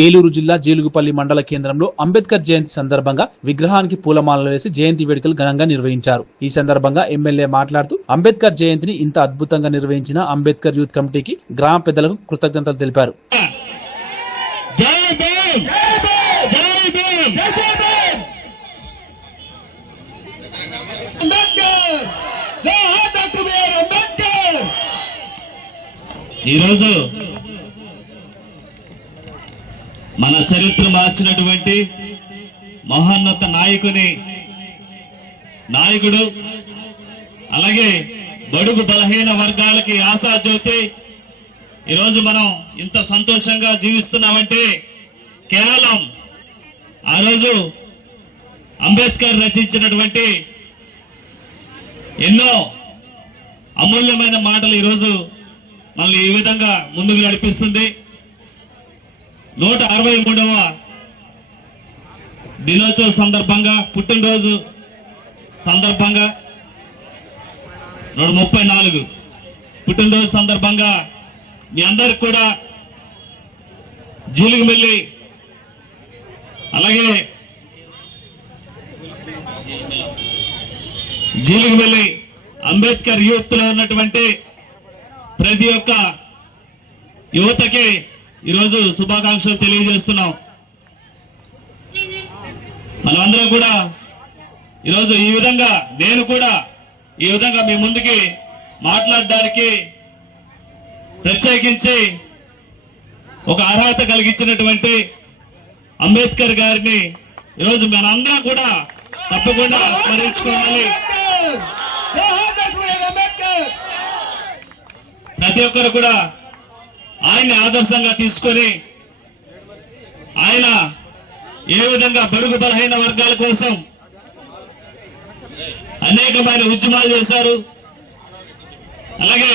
ఏలూరు జిల్లా జీలుగుపల్లి మండల కేంద్రంలో అంబేద్కర్ జయంతి సందర్భంగా విగ్రహానికి పూలమాలలు వేసి జయంతి వేడుకలు ఘనంగా నిర్వహించారు. ఈ సందర్భంగా ఎమ్మెల్యే మాట్లాడుతూ అంబేద్కర్ జయంతిని ఇంత అద్భుతంగా నిర్వహించిన అంబేద్కర్ యూత్ కమిటీకి గ్రామ పెద్దలకు కృతజ్ఞతలు తెలిపారు. ఈరోజు మన చరిత్ర మార్చినటువంటి మహోన్నత నాయకుడు, అలాగే బడుగు బలహీన వర్గాలకి ఆశాజ్యోతి. ఈరోజు మనం ఇంత సంతోషంగా జీవిస్తున్నామంటే కేవలం ఆ రోజు అంబేద్కర్ రచించినటువంటి ఎన్నో అమూల్యమైన మాటలు ఈరోజు మనల్ని ఈ విధంగా ముందుకు నడిపిస్తుంది. 163వ దినోత్సవ సందర్భంగా, పుట్టినరోజు సందర్భంగా, 134 పుట్టినరోజు సందర్భంగా మీ అందరికి కూడా జీలుగుపల్లి అలాగే జీలుగుపల్లి అంబేద్కర్ యూత్ లో ఉన్నటువంటి ప్రతి ఒక్క యువతకి ఈరోజు శుభాకాంక్షలు తెలియజేస్తున్నాం. మనమందరం కూడా ఈరోజు నేను కూడా ఈ విధంగా మీ ముందుకి మాట్లాడడానికి ప్రత్యేకించి ఒక అర్హత కలిగించినటువంటి అంబేద్కర్ గారిని ఈరోజు మనందరం కూడా తప్పకుండా స్మరించుకోవాలి. ప్రతి ఒక్కరు కూడా ఆయన్ని ఆదర్శంగా తీసుకొని ఆయన ఏ విధంగా బడుగు బలహీన వర్గాల కోసం అనేకమైన ఉద్యమాలు చేశారు. అలాగే